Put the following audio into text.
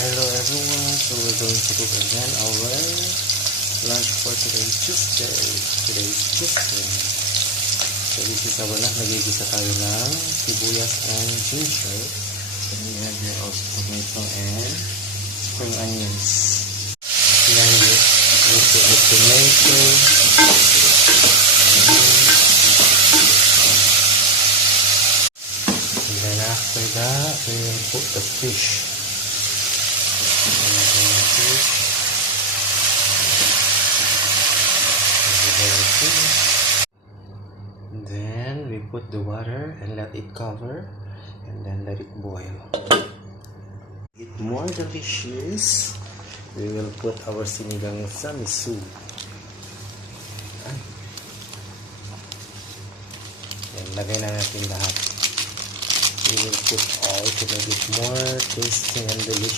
Hello everyone, so we're going to cook again our lunch for today, Tuesday. Today is Tuesday. So this is our lunch. Nagigisa tayo ng sibuyas and ginger. And we have here also tomato and spring onions. Then we put the tomato. And then after that, we will put the fish. Then we put the water and let it cover and then let it boil. It's more delicious. We will put our sinigang sa miso. Then lagay na natin lahat. We will put all to make it more tasty and delicious.